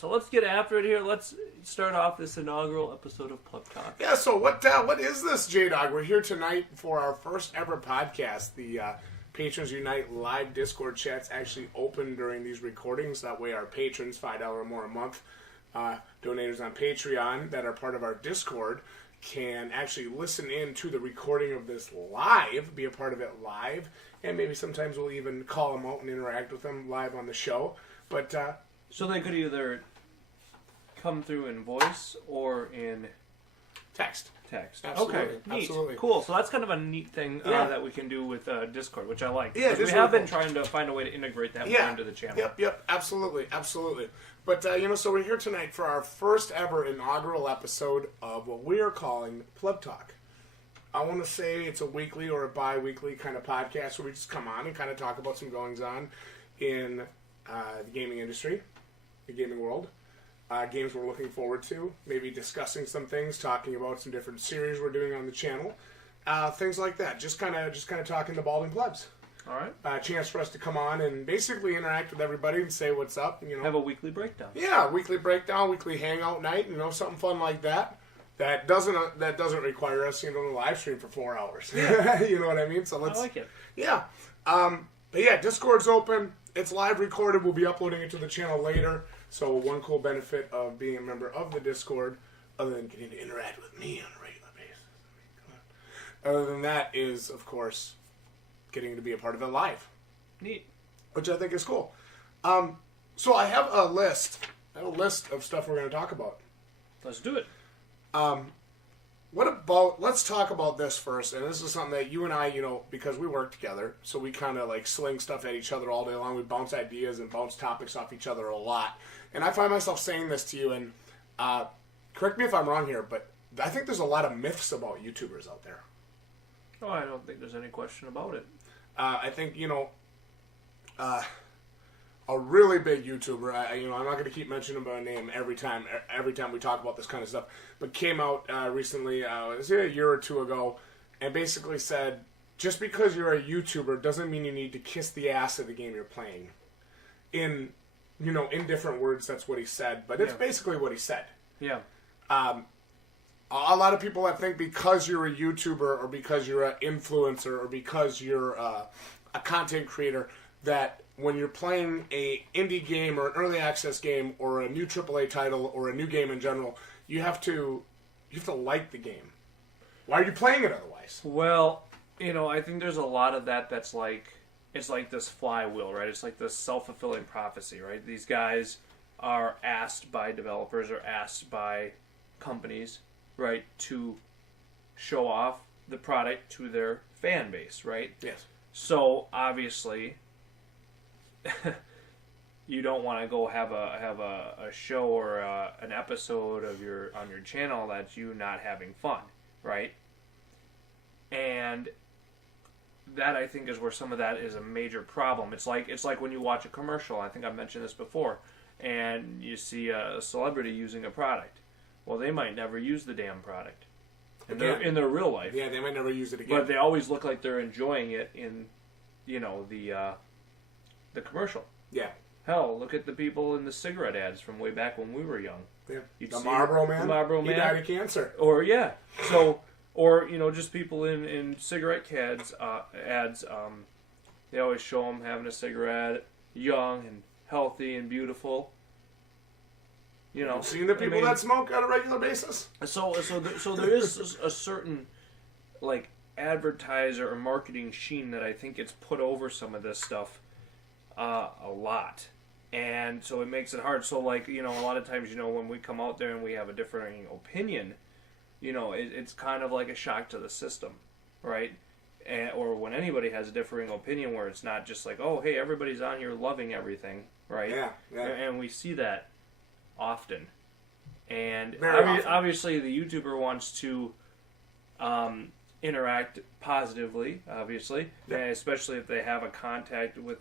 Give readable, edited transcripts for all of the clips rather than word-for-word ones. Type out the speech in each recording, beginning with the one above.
So let's get after it here. Let's start off this inaugural episode of Pleb Talk. Yeah, so what is this, Jdog? We're here tonight for our first ever podcast. The Patrons Unite live Discord chats actually open during these recordings. That way our patrons, $5 or more a month, donators on Patreon that are part of our Discord can actually listen in to the recording of this live, be a part of it live, and maybe sometimes we'll even call them out and interact with them live on the show. But so they could either come through in voice or in text. Absolutely. Okay, neat. Absolutely. Cool. So that's kind of a neat thing that we can do with Discord, which I like. Yeah, we have been trying to find a way to integrate that more into the channel. Yep. Absolutely. But, so we're here tonight for our first ever inaugural episode of what we are calling Pleb Talk. I want to say it's a weekly or a bi-weekly kind of podcast where we just come on and kind of talk about some goings-on in the gaming industry, the gaming world. Games we're looking forward to, maybe discussing some things, talking about some different series we're doing on the channel, things like that. Just kind of talking to Balding Plebs. All right. A chance for us to come on and basically interact with everybody and say what's up. Have a weekly breakdown. Yeah, weekly breakdown, weekly hangout night, something fun like that. That doesn't require us, to live stream for 4 hours. Yeah. You know what I mean? So I like it. Yeah. But yeah, Discord's open. It's live recorded. We'll be uploading it to the channel later. So one cool benefit of being a member of the Discord, other than getting to interact with me on a regular basis, other than that is, of course, getting to be a part of it live. Neat. Which I think is cool. So I have a list of stuff we're going to talk about. Let's do it. Let's talk about this first, and this is something that you and I, because we work together, so we kind of sling stuff at each other all day long. We bounce ideas and bounce topics off each other a lot. And I find myself saying this to you, and correct me if I'm wrong here, but I think there's a lot of myths about YouTubers out there. Oh, I don't think there's any question about it. I think, a really big YouTuber, I'm not going to keep mentioning by name every time we talk about this kind of stuff, but came out recently, was it a year or two ago, and basically said, just because you're a YouTuber doesn't mean you need to kiss the ass of the game you're playing. In different words, that's what he said, but it's basically what he said. Yeah. A lot of people that think because you're a YouTuber or because you're an influencer or because you're a content creator that when you're playing a indie game or an early access game or a new AAA title or a new game in general, you have to like the game. Why are you playing it otherwise? Well, I think there's a lot of that's it's like this flywheel, right? It's like this self-fulfilling prophecy, right? These guys are asked by developers or asked by companies, right, to show off the product to their fan base, right? Yes. So obviously, you don't want to go have a show or an episode of on your channel that's you not having fun, right? And that, I think, is where some of that is a major problem. It's like when you watch a commercial. I think I've mentioned this before, and you see a celebrity using a product. Well, they might never use the damn product in their real life. Yeah, they might never use it again. But they always look like they're enjoying it in, the commercial. Yeah. Hell, look at the people in the cigarette ads from way back when we were young. Yeah. The Marlboro Man. The Marlboro Man. He died of cancer. Or just people in cigarette ads. They always show them having a cigarette, young and healthy and beautiful. Seeing the people that smoke on a regular basis. So there is a certain advertiser or marketing sheen that I think gets put over some of this stuff a lot. And so it makes it hard. So a lot of times, when we come out there and we have a differing opinion, it's kind of like a shock to the system, right? Or when anybody has a differing opinion where it's not just like, oh, hey, everybody's on here loving everything, right? Yeah. And we see that often. And often. Obviously the YouTuber wants to interact positively, obviously, and especially if they have a contact with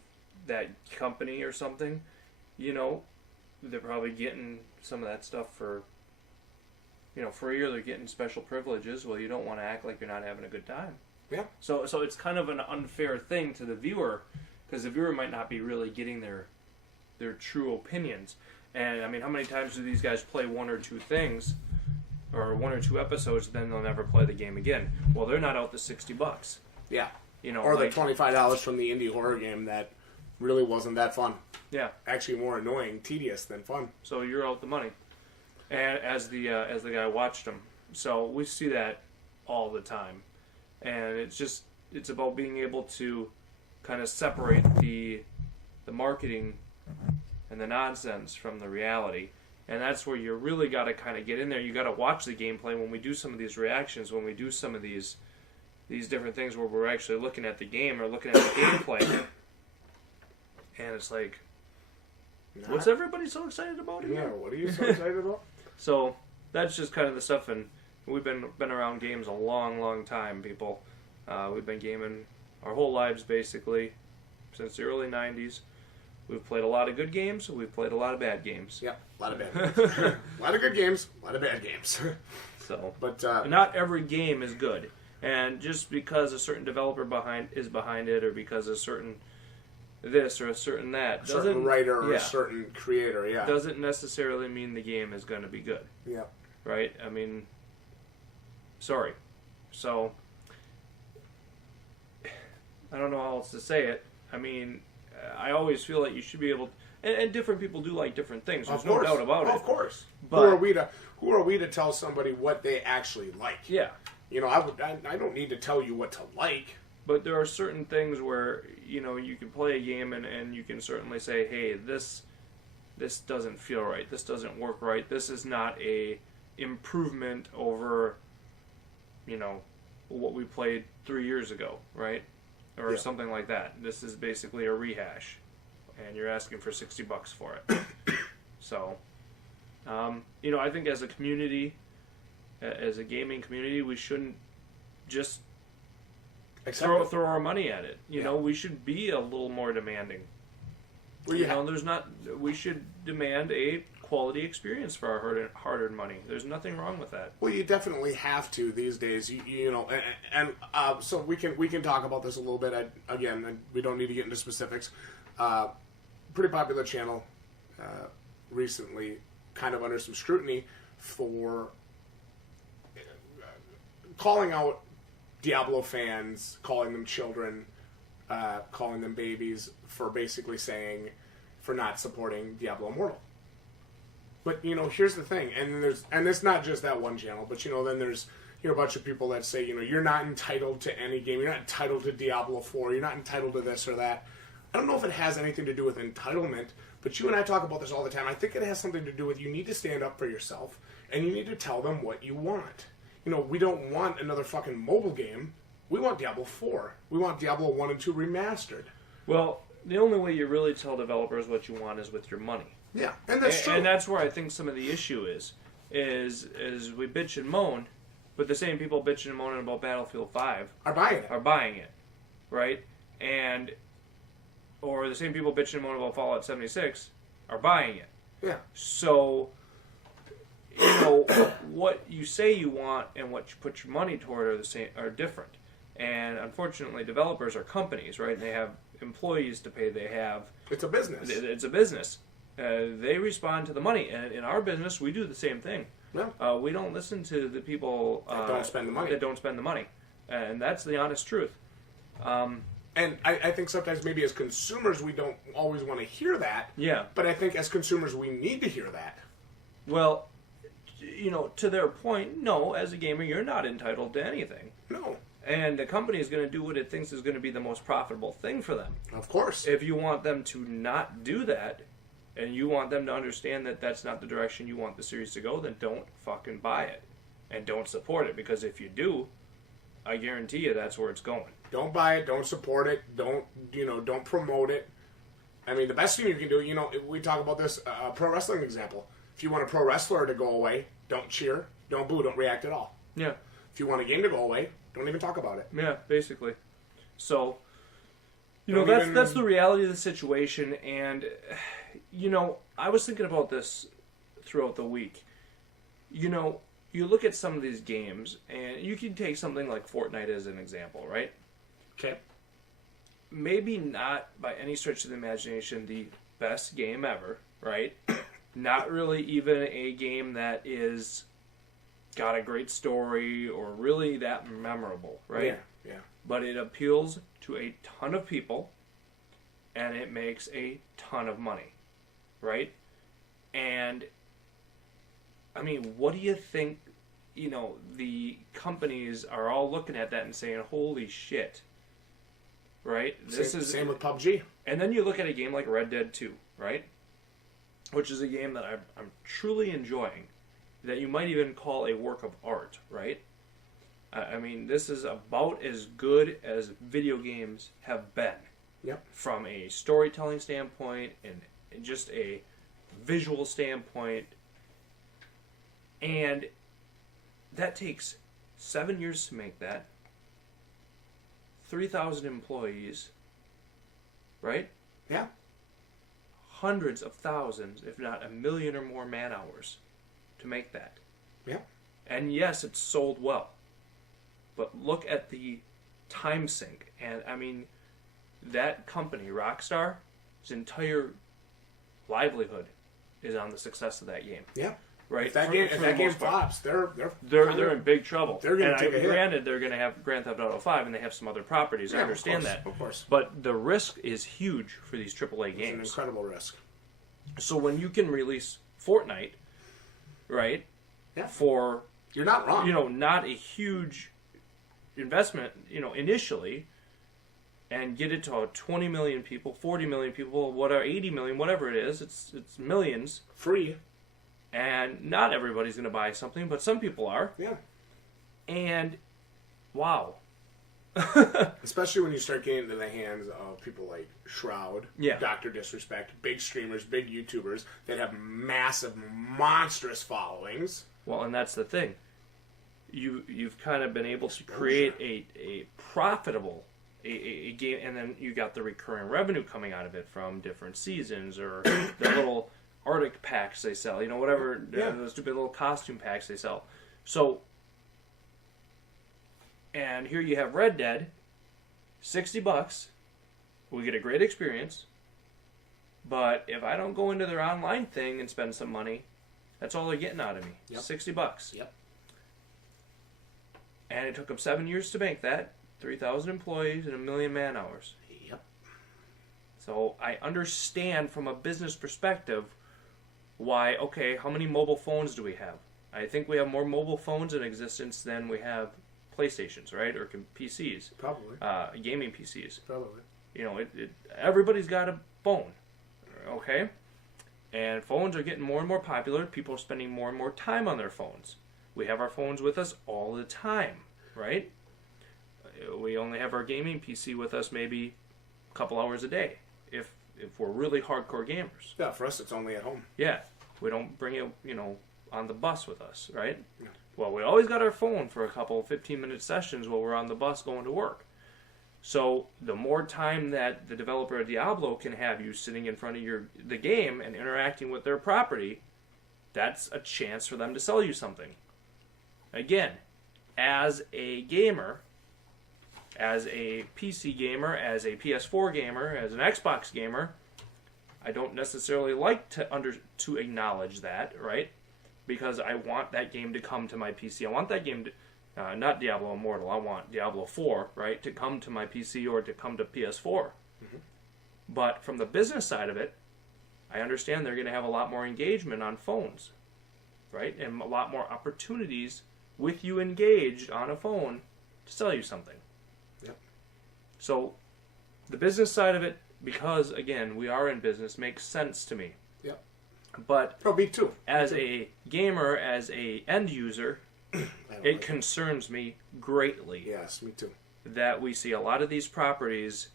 that company or something, they're probably getting some of that stuff for free, or they're getting special privileges. Well, you don't want to act like you're not having a good time. Yeah. So it's kind of an unfair thing to the viewer, because the viewer might not be really getting their true opinions. And I mean, how many times do these guys play one or two things, or one or two episodes, and then they'll never play the game again? Well, they're not out the $60. Yeah. You know, or like, the $25 from the indie horror game that really wasn't that fun. Yeah. Actually, more annoying, tedious than fun. So you're out the money, and as the guy watched them. So we see that all the time, and it's about being able to kind of separate the marketing and the nonsense from the reality. And that's where you really got to kind of get in there. You got to watch the gameplay when we do some of these reactions, when we do some of these different things where we're actually looking at the game or looking at the gameplay. And it's like, what's everybody so excited about here? Yeah, what are you so excited about? So that's just kind of the stuff. And we've been around games a long, long time, people. We've been gaming our whole lives, basically, since the early 90s. We've played a lot of good games. We've played a lot of bad games. Yeah, a lot of bad games. A lot of good games, a lot of bad games. So, but not every game is good. And just because a certain developer is behind it, or because a certain this or a certain that, a certain writer or a certain creator, doesn't necessarily mean the game is going to be good. Yeah. Right? I mean, sorry. So, I don't know how else to say it. I mean, I always feel like you should be able to, and different people do like different things. There's no doubt about it. Of course. But who are we to tell somebody what they actually like? Yeah. You know, I don't need to tell you what to like. But there are certain things where, you know, you can play a game and you can certainly say, hey, this doesn't feel right. This doesn't work right. This is not a improvement over, you know, what we played 3 years ago, right? Or something like that. This is basically a rehash, and you're asking for $60 for it. So, you know, I think as a community, as a gaming community, we shouldn't just throw our money at it. You know, we should be a little more demanding. Well, you know, we should demand a quality experience for our hard-earned money. There's nothing wrong with that. Well, you definitely have to these days. You know, and so we can talk about this a little bit. Again, we don't need to get into specifics. Pretty popular channel recently, kind of under some scrutiny for calling out Diablo fans, calling them children, calling them babies, for basically saying for not supporting Diablo Immortal. But, you know, here's the thing, and it's not just that one channel, but, you know, then there's, you know, a bunch of people that say, you know, you're not entitled to any game, you're not entitled to Diablo 4, you're not entitled to this or that. I don't know if it has anything to do with entitlement, but you and I talk about this all the time. I think it has something to do with you need to stand up for yourself, and you need to tell them what you want. You know, we don't want another fucking mobile game. We want Diablo 4. We want Diablo 1 and 2 remastered. Well, the only way you really tell developers what you want is with your money. Yeah, and that's true. And that's where I think some of the issue is we bitch and moan, but the same people bitching and moaning about Battlefield 5 are buying it, right? Or the same people bitching and moaning about Fallout 76 are buying it. Yeah. So, you know, what you say you want and what you put your money toward are different. And unfortunately, developers are companies, right? And they have employees to pay. It's a business. It's a business. They respond to the money, and in our business, we do the same thing. Yeah. We don't listen to the people that don't spend the money. And that's the honest truth. And I think sometimes maybe as consumers we don't always want to hear that. Yeah. But I think as consumers we need to hear that. Well, you know, to their point, no, as a gamer, you're not entitled to anything. No. And the company is going to do what it thinks is going to be the most profitable thing for them. Of course. If you want them to not do that, and you want them to understand that that's not the direction you want the series to go, then don't fucking buy it. And don't support it. Because if you do, I guarantee you that's where it's going. Don't buy it. Don't support it. Don't promote it. I mean, the best thing you can do, you know, we talk about this, pro wrestling example. If you want a pro wrestler to go away, don't cheer, don't boo, don't react at all. Yeah. If you want a game to go away, don't even talk about it. Yeah, basically. So, you know, that's the reality of the situation. And, you know, I was thinking about this throughout the week. You know, you look at some of these games, and you can take something like Fortnite as an example, right? Okay. Maybe not by any stretch of the imagination the best game ever, right? Not really even a game that is got a great story or really that memorable, right? Yeah. But it appeals to a ton of people, and it makes a ton of money, right? And, I mean, what do you think, the companies are all looking at that and saying, holy shit, right? Same with PUBG. And then you look at a game like Red Dead 2, right? Which is a game that I'm truly enjoying, that you might even call a work of art, right? I mean, this is about as good as video games have been. Yep. From a storytelling standpoint and just a visual standpoint. And that takes 7 years to make that. 3,000 employees, right? Yeah. Hundreds of thousands, if not 1 million or more man hours to make that. Yeah. And yes, it's sold well. But look at the time sink. And I mean, that company, Rockstar, his entire livelihood is on the success of that game. Yeah. Right? If that game flops, they're in big trouble. They're going to take a hit. Granted, they're going to have Grand Theft Auto 5 and they have some other properties. I understand that. Of course. But the risk is huge for these AAA games. It's an incredible risk. So when you can release Fortnite, right? Yeah. For you're not wrong. Not a huge investment, initially, and get it to 20 million people, 40 million people, whatever, 80 million, whatever it is, it's millions. Free. And not everybody's going to buy something, but some people are. Yeah. And, wow. Especially when you start getting into the hands of people like Shroud, Dr. Disrespect, big streamers, big YouTubers that have massive, monstrous followings. Well, and that's the thing. You've kind of been able to create a profitable a game, and then you got the recurring revenue coming out of it from different seasons or the little Arctic packs they sell, whatever, those stupid little costume packs they sell. So, and here you have Red Dead, $60. We get a great experience, but if I don't go into their online thing and spend some money, that's all they're getting out of me. Yep. $60. Yep. And it took them 7 years to make that. 3,000 employees and 1 million man hours. Yep. So I understand from a business perspective why, okay, how many mobile phones do we have? I think we have more mobile phones in existence than we have PlayStations, right? Or PCs. Probably. Gaming PCs. Probably. Everybody's got a phone, okay? And phones are getting more and more popular. People are spending more and more time on their phones. We have our phones with us all the time, right? We only have our gaming PC with us maybe a couple hours a day, if we're really hardcore gamers. Yeah, for us it's only at home. Yeah, we don't bring it, on the bus with us, right? Yeah. Well, we always got our phone for a couple 15-minute sessions while we're on the bus going to work. So the more time that the developer of Diablo can have you sitting in front of the game and interacting with their property, that's a chance for them to sell you something. Again, as a gamer, as a PC gamer, as a PS4 gamer, as an Xbox gamer, I don't necessarily like to acknowledge that, right? Because I want that game to come to my PC. I want that game to, not Diablo Immortal, I want Diablo 4, right, to come to my PC or to come to PS4. Mm-hmm. But from the business side of it, I understand they're going to have a lot more engagement on phones, right? And a lot more opportunities with you engaged on a phone to sell you something. Yep. So the business side of it, because, again, we are in business, makes sense to me. Yep. But me too. As a gamer, as a end user, it concerns me greatly. Yes, me too. That we see a lot of these properties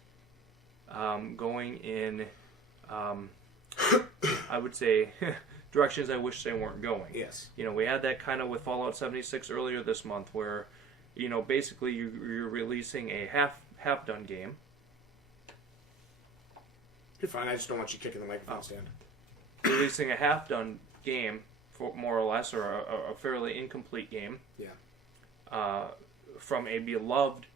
going in, I would say, directions I wish they weren't going. Yes. We had that kind of with Fallout 76 earlier this month where, basically you're releasing a half-done game. You're fine, I just don't want you kicking the microphone stand. Releasing a half-done game, for more or less, or a fairly incomplete game. Yeah. From a beloved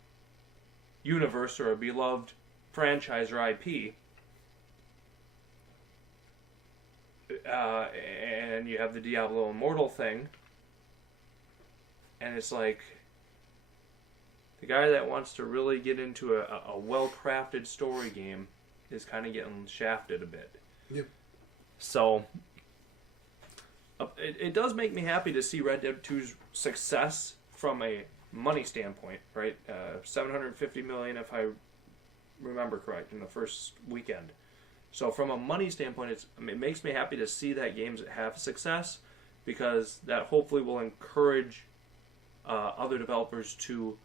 universe or a beloved franchise or IP. and you have the Diablo Immortal thing, and it's like the guy that wants to really get into a well-crafted story game is kind of getting shafted a bit. Yep. So it does make me happy to see Red Dead 2's success from a money standpoint, right? $750 million, if I remember correct, in the first weekend. So from a money standpoint, it makes me happy to see that games have success, because that hopefully will encourage other developers to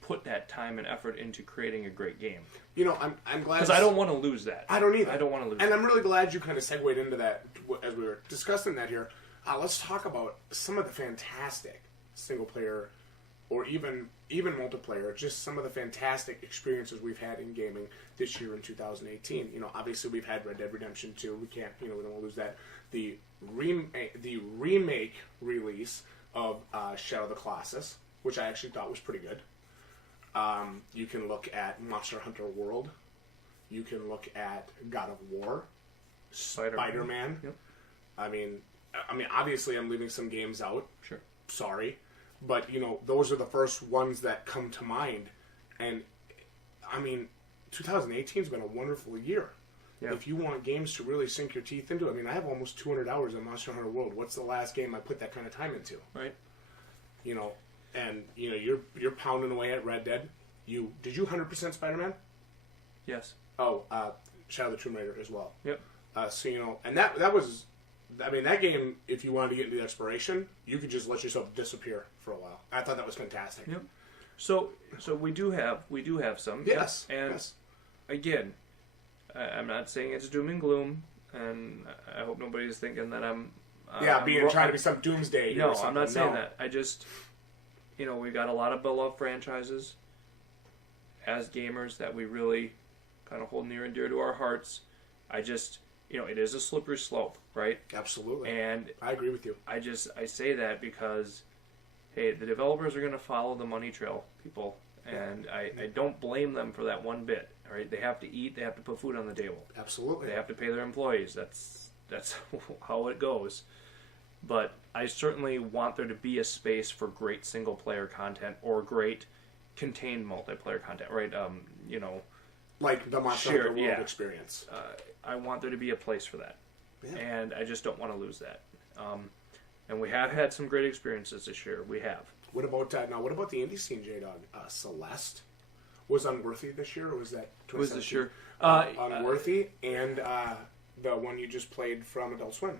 put that time and effort into creating a great game. You know, I'm glad, because I don't want to lose that. I don't either. I don't want to lose. And that. I'm really glad you kind of segued into that as we were discussing that here. Let's talk about some of the fantastic single player, or even multiplayer, just some of the fantastic experiences we've had in gaming this year in 2018. You know, obviously we've had Red Dead Redemption 2. We can't, we don't want to lose that. The remake release of Shadow of the Colossus, which I actually thought was pretty good. You can look at Monster Hunter World. You can look at God of War, Spider-Man. Yep. I mean, obviously I'm leaving some games out. Sure. Sorry. But, those are the first ones that come to mind. And, 2018's been a wonderful year. Yeah. If you want games to really sink your teeth into, I have almost 200 hours in Monster Hunter World. What's the last game I put that kind of time into? Right. And, you're pounding away at Red Dead. Did you 100% Spider-Man? Yes. Oh, Shadow of the Tomb Raider as well. Yep. And that was... that game, if you wanted to get into the exploration, you could just let yourself disappear for a while. I thought that was fantastic. Yep. So we do have some. Yes. And yes. Again, I'm not saying it's doom and gloom, and I hope nobody's thinking that I'm trying to be some doomsday. No, I'm not saying that. I just, we've got a lot of beloved franchises as gamers that we really kind of hold near and dear to our hearts. I just, it is a slippery slope, right? Absolutely. And I agree with you. I say that because, hey, the developers are going to follow the money trail, people, and I don't blame them for that one bit. Right? They have to eat. They have to put food on the table. Absolutely. They have to pay their employees. That's how it goes. But I certainly want there to be a space for great single player content or great contained multiplayer content. Right? Like the Monster Hunter World experience. I want there to be a place for that, and I just don't want to lose that. And we have had some great experiences this year. We have. What about What about the indie scene, Jdog? Celeste was Unworthy this year, or was that? Was this year? Unworthy, and the one you just played from Adult Swim.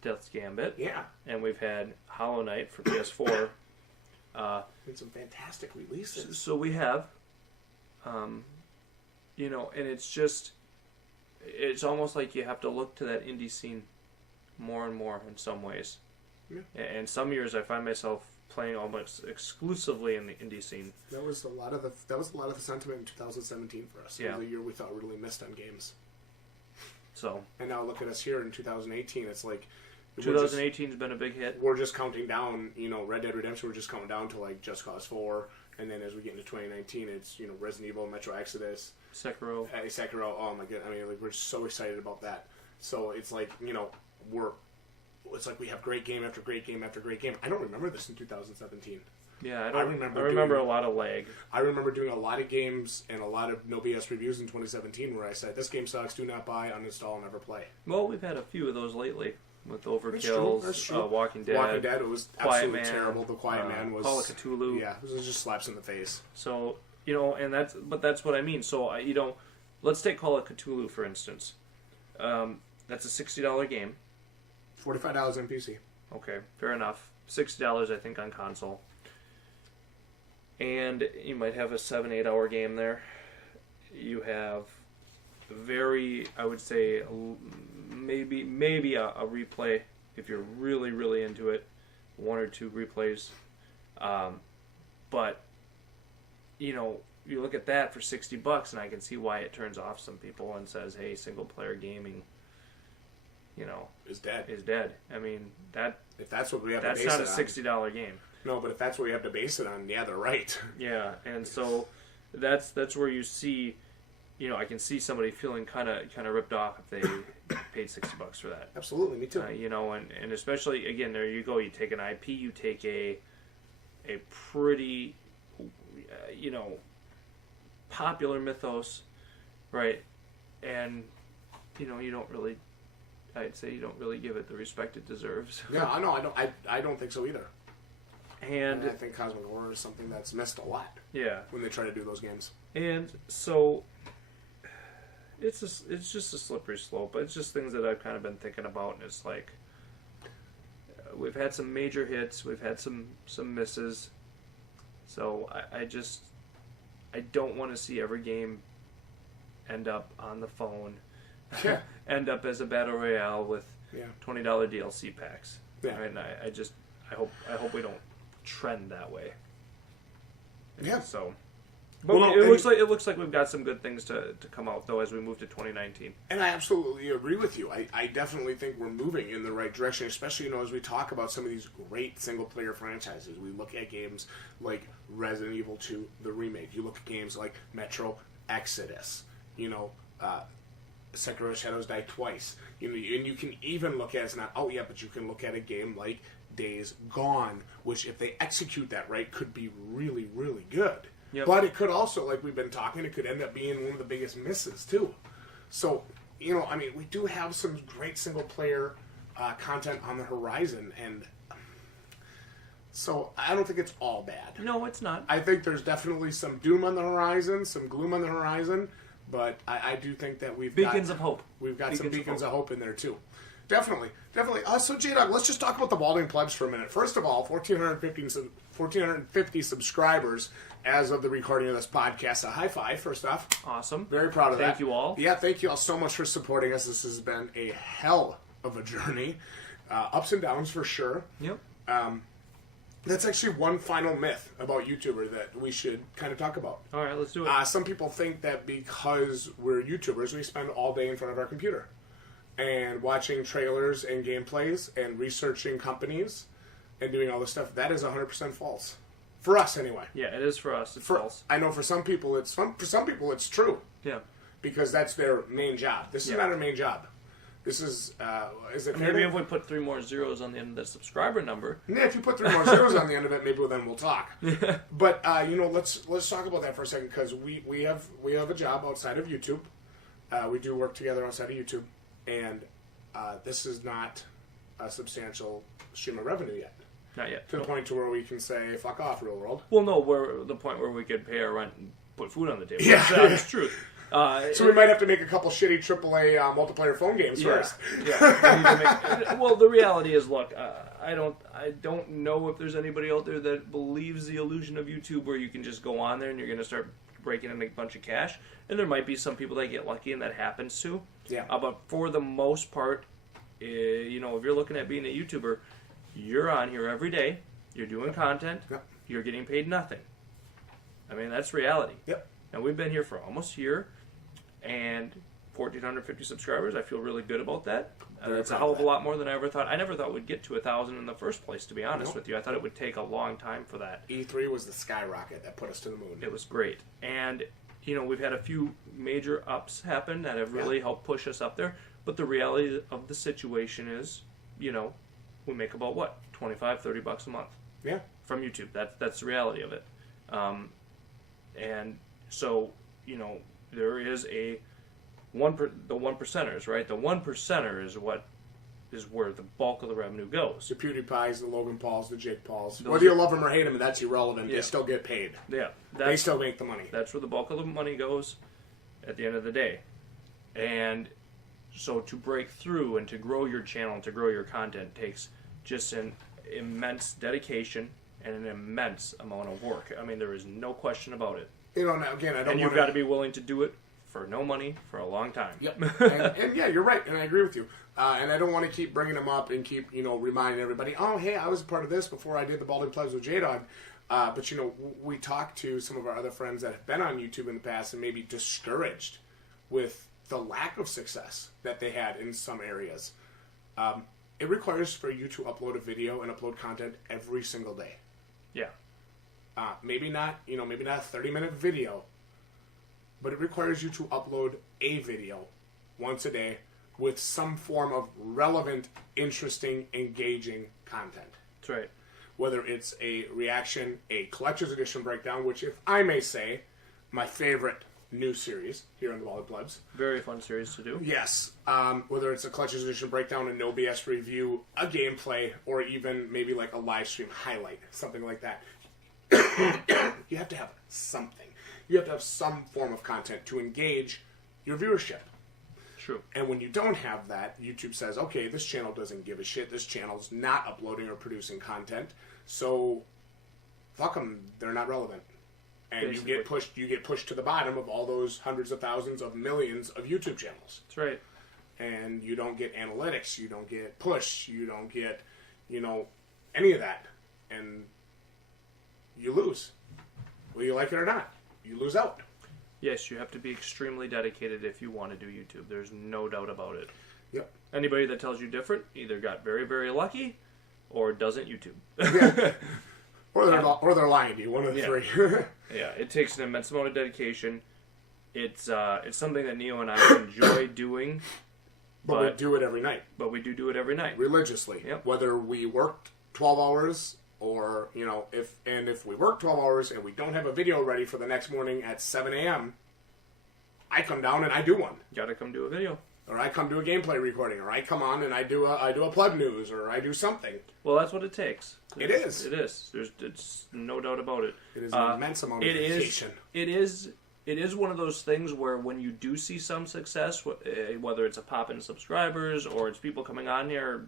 Death's Gambit. Yeah. And we've had Hollow Knight for PS4. And some fantastic releases. So we have. And it's almost like you have to look to that indie scene more and more in some ways. Yeah. And some years I find myself playing almost exclusively in the indie scene. That was a lot of the sentiment in 2017 for us. It was a year we thought we really missed on games. So. And now look at us here in 2018. It's like 2018's been a big hit. We're just counting down. Red Dead Redemption. We're just counting down to like Just Cause 4. And then as we get into 2019, it's, Resident Evil, Metro Exodus. Sekiro. Oh my god. We're so excited about that. So it's like, it's like we have great game after great game after great game. I don't remember this in 2017. Yeah, I remember a lot of lag. I remember doing a lot of games and a lot of no BS reviews in 2017 where I said, this game sucks, do not buy, uninstall, never play. Well, we've had a few of those lately. With Overkills, That's true. Walking Dead. Walking Dead, it was absolutely terrible. The Quiet Man was... Call of Cthulhu. Yeah, it was just slaps in the face. So, and that's what I mean. So, let's take Call of Cthulhu, for instance. That's a $60 game. $45 on PC. Okay, fair enough. $60, I think, on console. And you might have a 7-8 hour game there. You have I would say, maybe a replay if you're really, really into it. 1 or 2 replays. But, you look at that for $60 and I can see why it turns off some people and says, hey, single player gaming, is dead. If that's what we have to base it on. That's not a $60 game. No, but if that's what we have to base it on, yeah, they're right. Yeah, and so that's where you see, I can see somebody feeling kind of ripped off if they paid $60 for that. Absolutely, me too. And especially again, there you go. You take an IP, you take a pretty, popular mythos, right? And you don't really, I'd say you don't really give it the respect it deserves. Yeah, I know. I don't think so either. And I think Cosmic Horror is something that's missed a lot. Yeah. When they try to do those games. And so it's just a slippery slope. It's just things that I've kind of been thinking about, and it's like we've had some major hits, we've had some misses. So I don't want to see every game end up on the phone, end up as a battle royale with $20 DLC packs. Yeah. Right? And I hope we don't trend that way. Yeah. So, but it looks like we've got some good things to come out though as we move to 2019. And I absolutely agree with you. I definitely think we're moving in the right direction, especially as we talk about some of these great single player franchises. We look at games like Resident Evil 2, the remake. You look at games like Metro Exodus. Sekiro Shadows Die Twice. And you can even look at, it's not out yet, but you can look at a game like Days Gone, which if they execute that right could be really, really good. Yep. But it could also, like we've been talking, it could end up being one of the biggest misses too. So, we do have some great single player content on the horizon, and so I don't think it's all bad. No, it's not. I think there's definitely some doom on the horizon, some gloom on the horizon, but I do think that we've got beacons of hope. We've got some beacons of hope in there too. Definitely. So, Jdog, let's just talk about the Balding Plebs for a minute. First of all, 1,450 subscribers as of the recording of this podcast. A high five, first off. Awesome. Very proud of that. Thank you all. Yeah, thank you all so much for supporting us. This has been a hell of a journey. Ups and downs for sure. Yep. That's actually one final myth about YouTuber that we should kind of talk about. All right, let's do it. Some people think that because we're YouTubers, we spend all day in front of our computer and watching trailers and gameplays and researching companies and doing all this stuff. That is 100% false. For us, anyway. Yeah, it is for us. It's false. I know for some people it's true. Yeah. Because that's their main job. This is not our main job. This is it maybe if we put 3 more zeros on the end of the subscriber number. Yeah, if you put 3 more zeros on the end of it, maybe then we'll talk. But let's talk about that for a second, because we have a job outside of YouTube. We do work together outside of YouTube, and this is not a substantial stream of revenue yet. Not yet. To the point to where we can say, fuck off, real world. Well, no, we're the point where we could pay our rent and put food on the table. Yeah. That's true. So we might have to make a couple shitty AAA multiplayer phone games first. Yeah. Well, the reality is, look, I don't know if there's anybody out there that believes the illusion of YouTube where you can just go on there and you're going to start breaking in a bunch of cash. And there might be some people that get lucky and that happens too. Yeah. But for the most part, if you're looking at being a YouTuber, you're on here every day. You're doing content. Yep. You're getting paid nothing. I mean, that's reality. Yep. And we've been here for almost a year, and 1,450 subscribers. I feel really good about that. It's a hell of a lot more than I ever thought. I never thought we'd get to 1,000 in the first place, to be honest with you. I thought it would take a long time for that. E3 was the skyrocket that put us to the moon. It was great. And, we've had a few major ups happen that have really helped push us up there. But the reality of the situation is, we make about, what, $25, $30 a month? Yeah. From YouTube. That's the reality of it. And so, there is the 1%ers, right? The 1%er is where the bulk of the revenue goes. The PewDiePies, the Logan Pauls, the Jake Pauls. Whether you love them or hate them, that's irrelevant. Yeah. They still get paid. Yeah. They still make the money. That's where the bulk of the money goes at the end of the day. And so to break through and to grow your channel and to grow your content takes just an immense dedication and an immense amount of work. I mean, there is no question about it. Now, again, I don't. And you've got to be willing to do it for no money for a long time. Yep. and yeah, you're right, and I agree with you. And I don't want to keep bringing them up and keep reminding everybody, oh, hey, I was a part of this before I did the Balding Plebs with Jdog. But we talked to some of our other friends that have been on YouTube in the past and maybe discouraged with the lack of success that they had in some areas. It requires for you to upload a video and upload content every single day. Yeah. Maybe not a 30-minute video, but it requires you to upload a video once a day with some form of relevant, interesting, engaging content. That's right. Whether it's a reaction, a collector's edition breakdown, which, if I may say, my favorite new series here on the Balding Plebs. Very fun series to do. Yes. Whether it's a collector's edition breakdown, a no BS review, a gameplay, or even maybe like a live stream highlight, something like that. You have to have something. You have to have some form of content to engage your viewership. True. And when you don't have that, YouTube says, okay, this channel doesn't give a shit. This channel's not uploading or producing content. So, fuck them. They're not relevant. And Basically. you get pushed to the bottom of all those hundreds of thousands of millions of YouTube channels. That's right. And you don't get analytics. You don't get push. You don't get, any of that. And you lose. Whether you like it or not. You lose out. Yes, you have to be extremely dedicated if you want to do YouTube. There's no doubt about it. Yep. Anybody that tells you different either got very, very lucky or doesn't YouTube. Yeah. Or they're lying to you. One of the three. Yeah, it takes an immense amount of dedication. It's something that Neo and I enjoy doing. But we do it every night. But we do it every night. Religiously. Yep. Whether we worked 12 hours or, if we work 12 hours and we don't have a video ready for the next morning at 7 a.m., I come down and I do one. You gotta come do a video. Or I come do a gameplay recording, or I come on and I do a pleb news, or I do something. Well, that's what it takes. It is. It is. It's no doubt about it. It is an immense amount of dedication. It is one of those things where when you do see some success, whether it's a pop in subscribers or it's people coming on here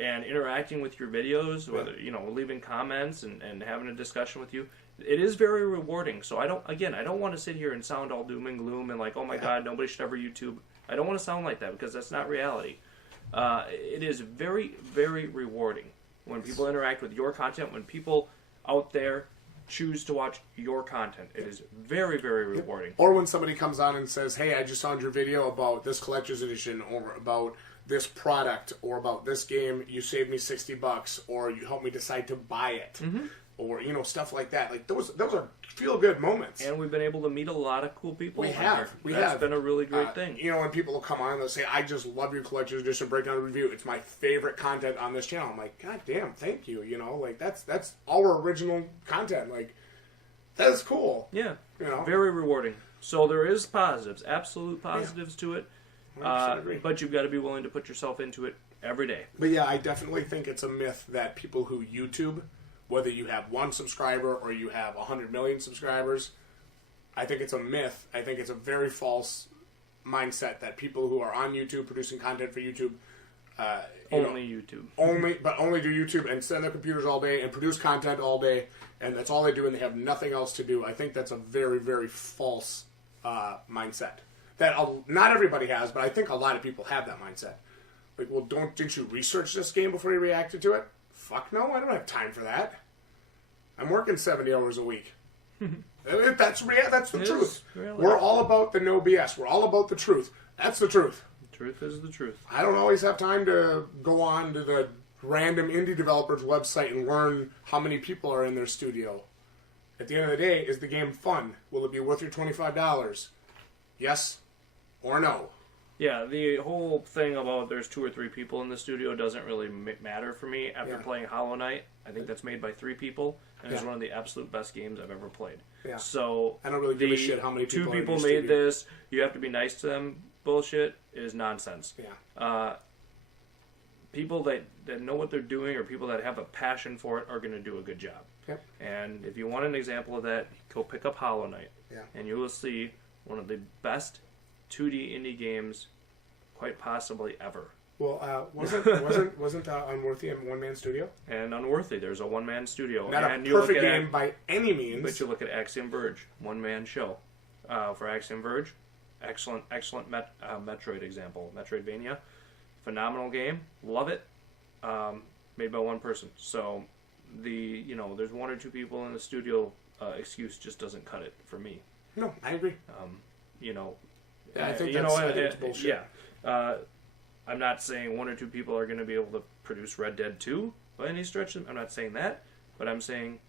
and interacting with your videos, whether leaving comments and having a discussion with you, it is very rewarding. So I don't want to sit here and sound all doom and gloom and like, oh my God, nobody should ever YouTube. I don't want to sound like that because that's not reality. It is very, very rewarding when people interact with your content, when people out there choose to watch your content. It is very, very rewarding. Or when somebody comes on and says, hey, I just found your video about this collector's edition, or about this product, or about this game, you saved me $60, or you helped me decide to buy it. Mm-hmm. Or, stuff like that. Like, those are feel-good moments. And we've been able to meet a lot of cool people. We have. That's been a really great thing. When people will come on and they'll say, I just love your collector's edition breakdown review. It's my favorite content on this channel. I'm like, God damn, thank you. That's our original content. Like, that's cool. Yeah. Very rewarding. So there is positives, absolute positives to it. But you've got to be willing to put yourself into it every day. But yeah, I definitely think it's a myth that people who YouTube, whether you have 1 subscriber or you have 100 million subscribers, I think it's a myth. I think it's a very false mindset that people who are on YouTube producing content for YouTube, only YouTube, only do YouTube and sit on their computers all day and produce content all day, and that's all they do, and they have nothing else to do. I think that's a very, very false mindset that not everybody has, but I think a lot of people have that mindset. Like, well, didn't you research this game before you reacted to it? Fuck no, I don't have time for that. I'm working 70 hours a week. That's the truth. We're all about the no BS. We're all about the truth. That's the truth. The truth is the truth. I don't always have time to go on to the random indie developer's website and learn how many people are in their studio. At the end of the day, is the game fun? Will it be worth your $25? Yes or no? Yeah, the whole thing about there's 2 or 3 people in the studio doesn't really matter for me. After playing Hollow Knight, I think that's made by 3 people, and it's one of the absolute best games I've ever played. Yeah. So I don't really give a shit how many people 2 people made this, you have to be nice to them bullshit is nonsense. Yeah. People that know what they're doing or people that have a passion for it are going to do a good job. Yep. And if you want an example of that, go pick up Hollow Knight. Yeah. And you will see one of the best 2D indie games quite possibly ever. Well, wasn't Unworthy a one-man studio? And Unworthy, there's a one-man studio. Not and a perfect game by any means. But you look at Axiom Verge, one-man show. For Axiom Verge, excellent Metroid example. Metroidvania, phenomenal game, love it. Made by one person. So there's 1 or 2 people in the studio. Excuse just doesn't cut it for me. No, I agree. Yeah, I think that's bullshit. Yeah. I'm not saying 1 or 2 people are going to be able to produce Red Dead 2 by any stretch. I'm not saying that. But I'm saying,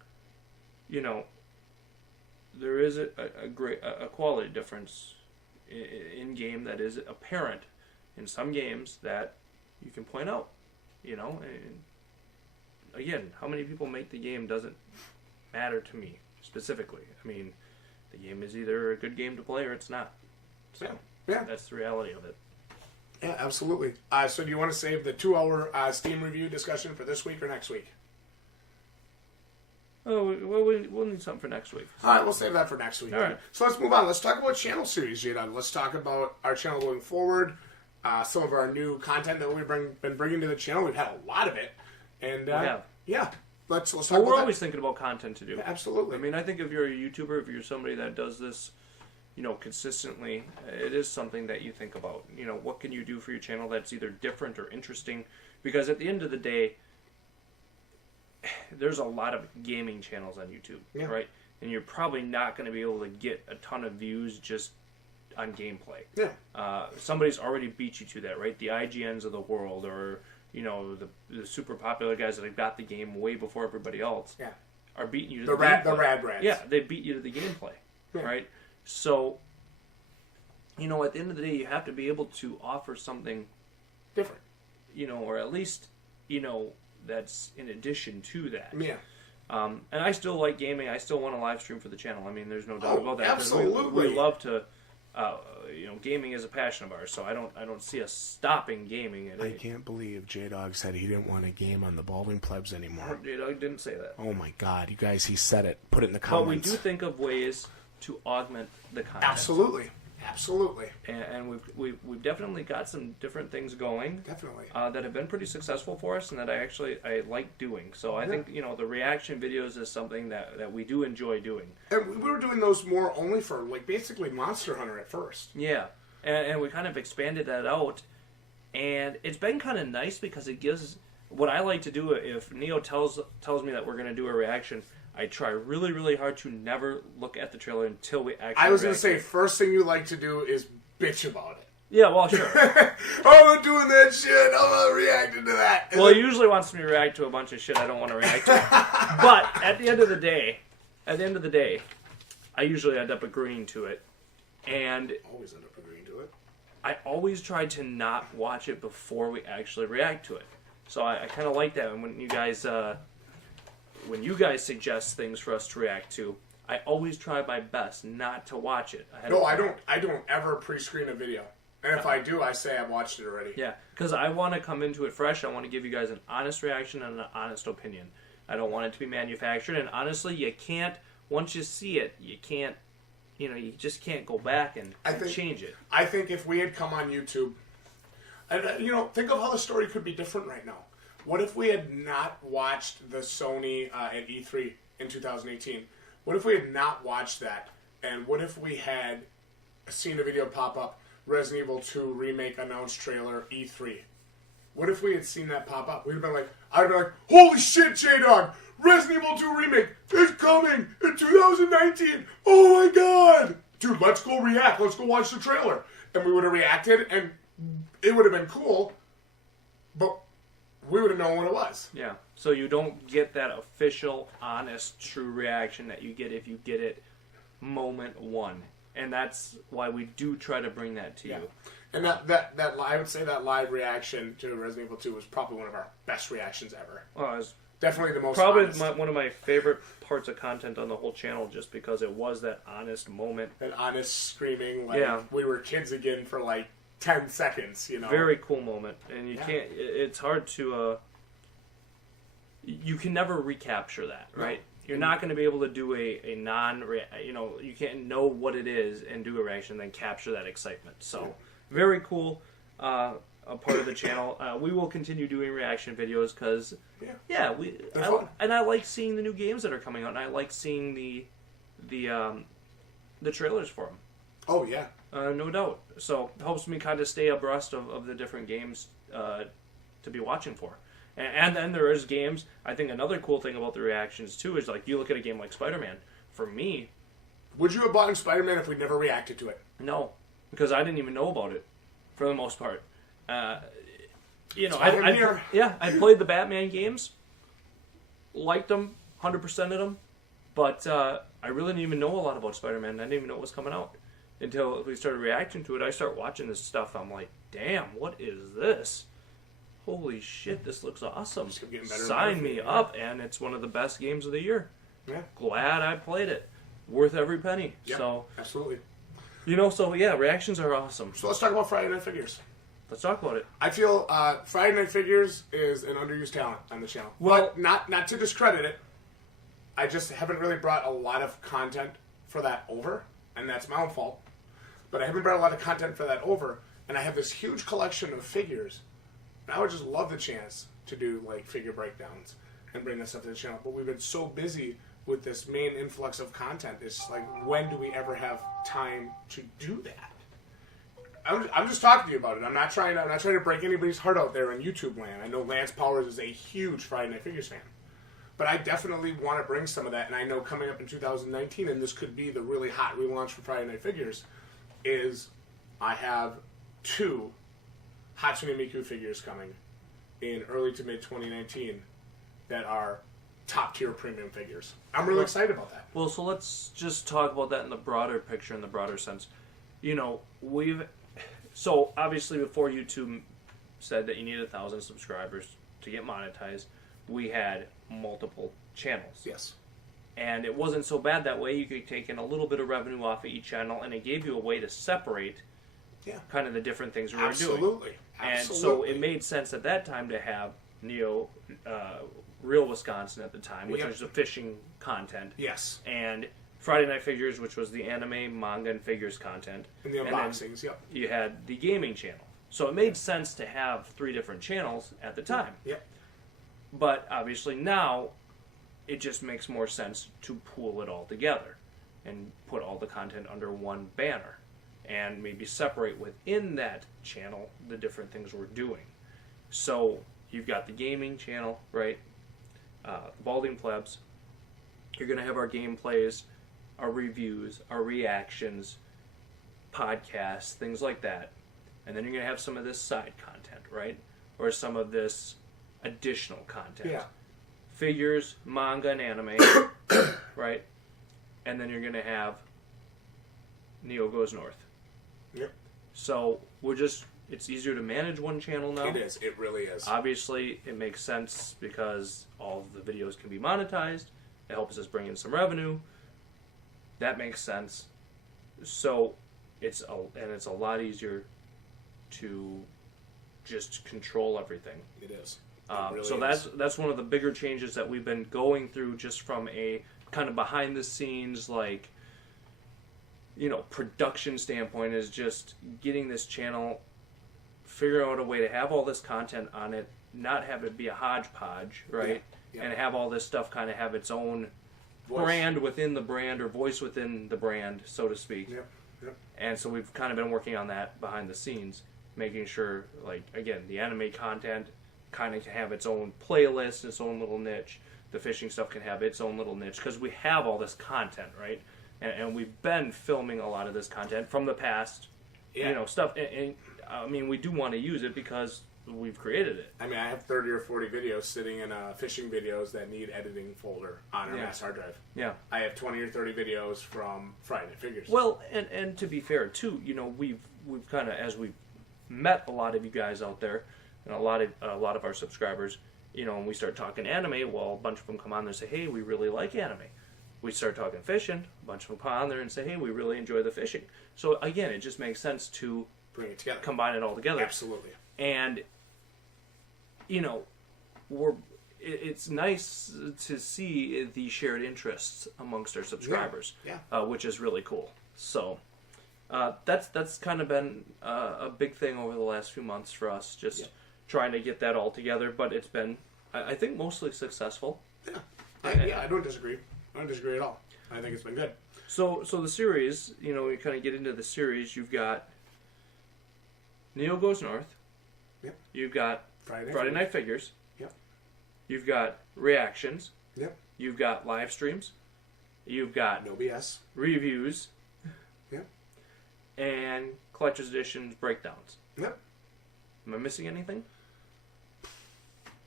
there is a great quality difference in game that is apparent in some games that you can point out. You know, and again, how many people make the game doesn't matter to me specifically. I mean, the game is either a good game to play or it's not. So that's the reality of it. Yeah, absolutely. So do you want to save the 2-hour Steam review discussion for this week or next week? Oh, well, we'll need something for next week. All right, we'll save that for next week. All right. So let's move on. Let's talk about channel series, Jdog. Let's talk about our channel going forward. Some of our new content that we've been bringing to the channel. We've had a lot of it. And let's talk about we're always thinking about content to do. Yeah, absolutely. I mean, I think if you're a YouTuber, if you're somebody that does this, you know, consistently, it is something that you think about. You know, what can you do for your channel that's either different or interesting? Because at the end of the day, there's a lot of gaming channels on YouTube, right? And you're probably not going to be able to get a ton of views just on gameplay. Yeah. Somebody's already beat you to that, right? The IGNs of the world, or you know, the super popular guys that have got the game way before everybody else, are beating you to the gameplay. The rad brads. Yeah, they beat you to the gameplay, right? So, you know, at the end of the day, you have to be able to offer something different, you know, or at least, you know, that's in addition to that. Yeah. And I still like gaming. I still want to live stream for the channel. I mean, there's no doubt about that. Absolutely. We love to, you know, gaming is a passion of ours, so I don't see us stopping gaming. I can't believe Jdog said he didn't want to game on the Balding Plebs anymore. Jdog didn't say that. Oh my God, you guys, he said it. Put it in the comments. But we do think of ways to augment the content. Absolutely. And we've definitely got some different things going. Definitely. That have been pretty successful for us, and that I like doing. So I think, you know, the reaction videos is something that we do enjoy doing. And we were doing those more only for, like, basically Monster Hunter at first. Yeah. And we kind of expanded that out. And it's been kind of nice because it gives... What I like to do, if Neo tells me that we're going to do a reaction, I try really, really hard to never look at the trailer until we actually... I was going to say, first thing you like to do is bitch about it. Yeah, well, sure. I'm not doing that shit. I'm not reacting to that. And he usually wants me to react to a bunch of shit I don't want to react to. But at the end of the day, I usually end up agreeing to it. And always end up agreeing to it. I always try to not watch it before we actually react to it. So I kind of like that. And when you guys suggest things for us to react to, I always try my best not to watch it. I don't ever pre-screen a video. And if I do, I say I've watched it already. Yeah, because I want to come into it fresh. I want to give you guys an honest reaction and an honest opinion. I don't want it to be manufactured. And honestly, you can't, once you see it, you can't, you know, you just can't go back and change it. I think if we had come on YouTube, and you know, think of how the story could be different right now. What if we had not watched the Sony at E3 in 2018? What if we had not watched that? And what if we had seen a video pop up, Resident Evil 2 Remake announced trailer, E3? What if we had seen that pop up? We'd have been like, I'd be like, holy shit, Jdog! Resident Evil 2 Remake is coming in 2019! Oh my god! Dude, let's go react. Let's go watch the trailer. And we would have reacted, and it would have been cool, but we would have known what it was. Yeah. So you don't get that official, honest, true reaction that you get if you get it moment one. And that's why we do try to bring that to you. And that I would say that live reaction to Resident Evil 2 was probably one of our best reactions ever. Well, it was definitely the most probably honest. one of my favorite parts of content on the whole channel, just because it was that honest moment. An honest screaming, like we were kids again for like 10 seconds, you know. Very cool moment. And you can't, it's hard to, you can never recapture that, right? No. You're not going to be able to do a you know, you can't know what it is and do a reaction and then capture that excitement. So, very cool a part of the channel. We will continue doing reaction videos because, I like seeing the new games that are coming out, and I like seeing the trailers for them. Oh, yeah. No doubt. So, it helps me kind of stay abreast of the different games to be watching for. And then there is games. I think another cool thing about the reactions, too, is like you look at a game like Spider-Man. For me... Would you have bought Spider-Man if we never reacted to it? No, because I didn't even know about it, for the most part. You know, I played the Batman games, liked them, 100% of them, but I really didn't even know a lot about Spider-Man. I didn't even know it was coming out until we started reacting to it. I start watching this stuff. I'm like, damn, what is this? Holy shit, this looks awesome. Sign me up, and it's one of the best games of the year. Yeah. Glad I played it. Worth every penny. Yeah, so absolutely. Reactions are awesome. So let's talk about Friday Night Figures. Let's talk about it. I feel Friday Night Figures is an underused talent on the channel. Well, but not to discredit it. I just haven't really brought a lot of content for that over, and that's my own fault. But I haven't brought a lot of content for that over, and I have this huge collection of figures. And I would just love the chance to do like figure breakdowns and bring this stuff to the channel. But we've been so busy with this main influx of content. It's like, when do we ever have time to do that? I'm just talking to you about it. I'm not trying to break anybody's heart out there in YouTube land. I know Lance Powers is a huge Friday Night Figures fan. But I definitely want to bring some of that, and I know coming up in 2019, and this could be the really hot relaunch for Friday Night Figures, is I have 2 Hatsune Miku figures coming in early to mid 2019 that are top tier premium figures. I'm really excited about that. Well, so let's just talk about that in the broader picture, in the broader sense. You know, so obviously before YouTube said that you need 1,000 subscribers to get monetized, we had multiple channels. Yes. And it wasn't so bad that way. You could take in a little bit of revenue off of each channel, and it gave you a way to separate kind of the different things we were doing. Absolutely. And so it made sense at that time to have Real Wisconsin at the time, which was the fishing content. Yes. And Friday Night Figures, which was the anime, manga, and figures content. And the unboxings, yep. You had the gaming channel. So it made sense to have 3 different channels at the time. Yep. But obviously now, it just makes more sense to pool it all together and put all the content under one banner and maybe separate within that channel the different things we're doing. So you've got the gaming channel, right? Balding Plebs. You're going to have our gameplays, our reviews, our reactions, podcasts, things like that. And then you're going to have some of this side content, right? Or some of this additional content. Yeah. Figures, manga, and anime, right? And then you're going to have Neo Goes North. Yep. So it's easier to manage one channel now. It is. It really is. Obviously, it makes sense because all of the videos can be monetized. It helps us bring in some revenue. That makes sense. So it's a lot easier to just control everything. It is. So that's one of the bigger changes that we've been going through, just from a kind of behind the scenes, like, production standpoint, is just getting this channel, figuring out a way to have all this content on it, not have it be a hodgepodge, right? Yeah. And have all this stuff kind of have its own brand within the brand, or voice within the brand, so to speak. Yep. And so we've kind of been working on that behind the scenes, making sure, like, again, the anime content kind of can have its own playlist, its own little niche. The fishing stuff can have its own little niche, because we have all this content, right? And we've been filming a lot of this content from the past, stuff. And I mean, we do want to use it because we've created it. I mean, I have 30 or 40 videos sitting in fishing videos that need editing folder on our mass hard drive. Yeah. I have 20 or 30 videos from Friday Night Figures. Well, and to be fair, too, we've kind of, as we've met a lot of you guys out there, and a lot of our subscribers, when we start talking anime, well, a bunch of them come on there and say, hey, we really like anime. We start talking fishing, a bunch of them come on there and say, hey, we really enjoy the fishing. So again, it just makes sense to bring it together, combine it all together. Absolutely. And it's nice to see the shared interests amongst our subscribers, which is really cool. So that's kind of been a big thing over the last few months for us, just trying to get that all together. But it's been, I think, mostly successful. Yeah, I don't disagree. I don't disagree at all. I think it's been good. So the series, we kind of get into the series. You've got Neo Goes North. Yep. You've got Friday Night Figures. Yep. You've got reactions. Yep. You've got live streams. You've got no BS reviews. Yep. And collector's editions breakdowns. Yep. Am I missing anything?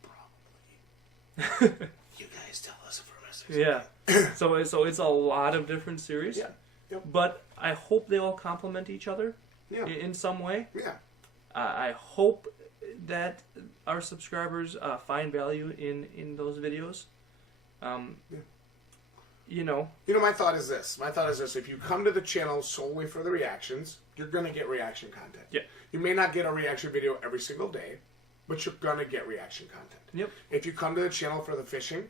Probably. You guys tell us if we're missing Yeah. So it's a lot of different series. Yeah. Yep. But I hope they all complement each other. Yeah. In some way. Yeah. I hope that our subscribers find value in those videos. Yeah. You know, my thought is this. If you come to the channel solely for the reactions, you're going to get reaction content. Yeah. You may not get a reaction video every single day, but you're going to get reaction content. Yep. If you come to the channel for the fishing,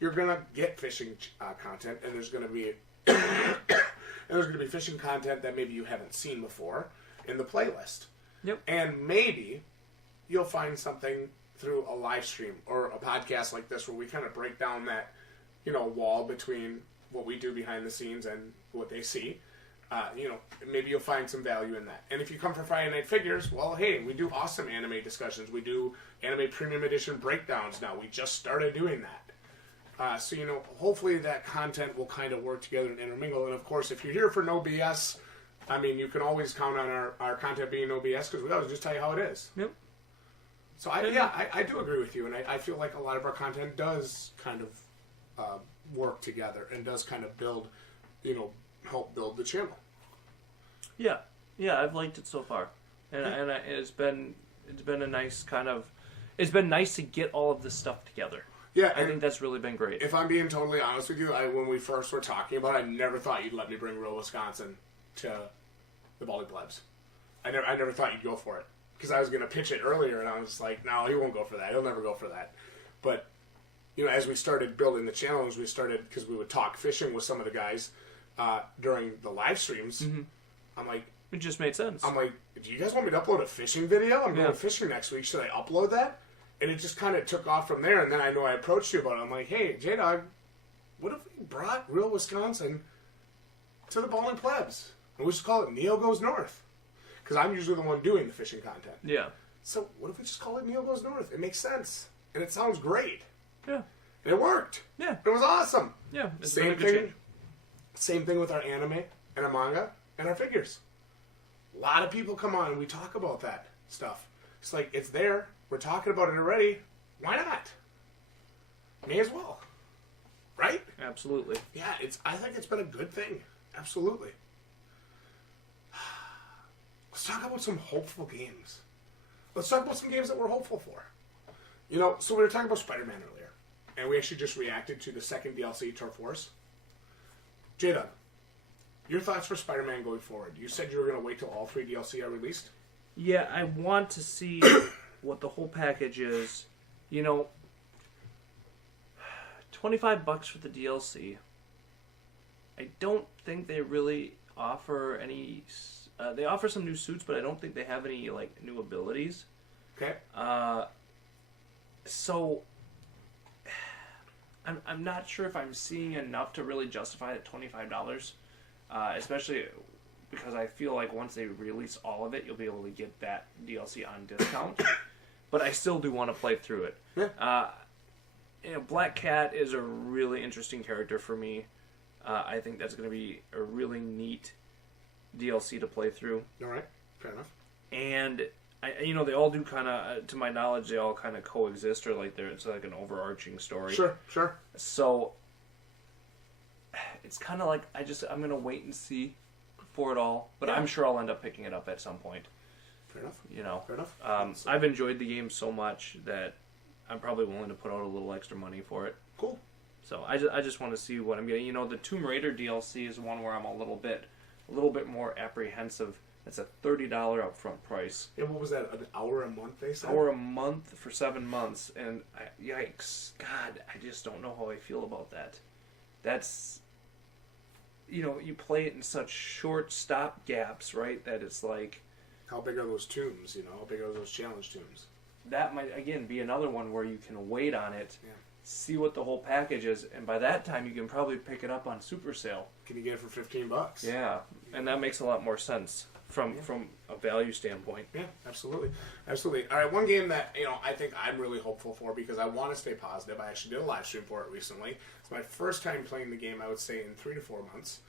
you're going to get fishing content, and there's going to be fishing content that maybe you haven't seen before in the playlist. Yep. And maybe you'll find something through a live stream or a podcast like this where we kind of break down that, wall between what we do behind the scenes and what they see. Maybe you'll find some value in that. And if you come for Friday Night Figures, well, hey, we do awesome anime discussions. We do anime premium edition breakdowns now. We just started doing that. So, hopefully that content will kind of work together and intermingle. And, of course, if you're here for no BS, I mean, you can always count on our content being no BS because we always just tell you how it is. Yep. So, I do agree with you. And I feel like a lot of our content does kind of work together and does kind of build, help build the channel. Yeah. Yeah, I've liked it so far. And it's been a nice kind of... It's been nice to get all of this stuff together. Yeah, I think that's really been great. If I'm being totally honest with you, when we first were talking about it, I never thought you'd let me bring Real Wisconsin to the Balding Plebs. I never thought you'd go for it. Because I was going to pitch it earlier, and I was like, no, he won't go for that. He'll never go for that. But, as we started building the channel, because we would talk fishing with some of the guys during the live streams, mm-hmm. I'm like... It just made sense. I'm like, do you guys want me to upload a fishing video? I'm going fishing next week. Should I upload that? And it just kind of took off from there. And then I know I approached you about it. I'm like, hey, Jdog, what if we brought Real Wisconsin to the Balding Plebs? And we just call it Neo Goes North. Because I'm usually the one doing the fishing content. Yeah. So what if we just call it Neo Goes North? It makes sense. And it sounds great. Yeah. And it worked. Yeah. It was awesome. Yeah. Same thing. Same thing with our anime and our manga and our figures. A lot of people come on and we talk about that stuff. It's like, it's there. We're talking about it already. Why not? May as well. Right? Absolutely. Yeah, I think it's been a good thing. Absolutely. Let's talk about some hopeful games. Let's talk about some games that we're hopeful for. So we were talking about Spider-Man earlier. And we actually just reacted to the second DLC, Turf Wars. Jdog, your thoughts for Spider-Man going forward? You said you were going to wait till all 3 DLC are released? Yeah, I want to see what the whole package is. $25 for the DLC. I don't think they really offer any... they offer some new suits, but I don't think they have any new abilities. Okay. So... I'm not sure if I'm seeing enough to really justify that $25. Especially because I feel like once they release all of it, you'll be able to get that DLC on discount. But I still do want to play through it. Yeah. Black Cat is a really interesting character for me. I think that's going to be a really neat DLC to play through. All right. Fair enough. And, they all do kind of, to my knowledge, they all kind of coexist, or it's like an overarching story. Sure. So... It's kind of like I'm going to wait and see for it all, but I'm sure I'll end up picking it up at some point. Fair enough. Fair enough. I've enjoyed the game so much that I'm probably willing to put out a little extra money for it. Cool. So I just want to see what I'm getting. The Tomb Raider DLC is one where I'm a little bit more apprehensive. It's a $30 upfront price. And what was that? An hour a month they said? Hour a month for 7 months, and yikes! God, I just don't know how I feel about that. That's... you play it in such short stop gaps, right? That it's like... How big are those tombs, How big are those challenge tombs? That might, again, be another one where you can wait on it, see what the whole package is, and by that time you can probably pick it up on super sale. Can you get it for $15? Yeah, and that makes a lot more sense from a value standpoint. Yeah, absolutely. All right, one game that, I think I'm really hopeful for because I want to stay positive. I actually did a live stream for it recently. It's my first time playing the game, I would say, in 3 to 4 months.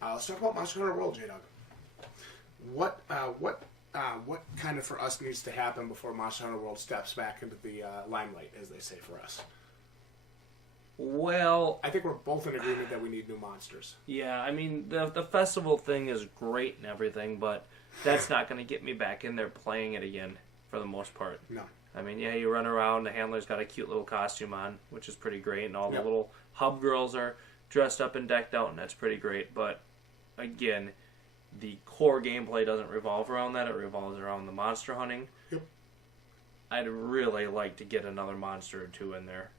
Let's talk about Monster Hunter World, Jdog. What kind of for us needs to happen before Monster Hunter World steps back into the limelight, as they say for us? Well, I think we're both in agreement that we need new monsters. yeah, I mean, the festival thing is great and everything, but that's not going to get me back in there playing it again for the most part. No. I mean, yeah, you run around, the handler's got a cute little costume on, which is pretty great, and all the Yep. little hub girls are dressed up and decked out, and that's pretty great. But, again, the core gameplay doesn't revolve around that. It revolves around the monster hunting. Yep. I'd really like to get another monster or two in there.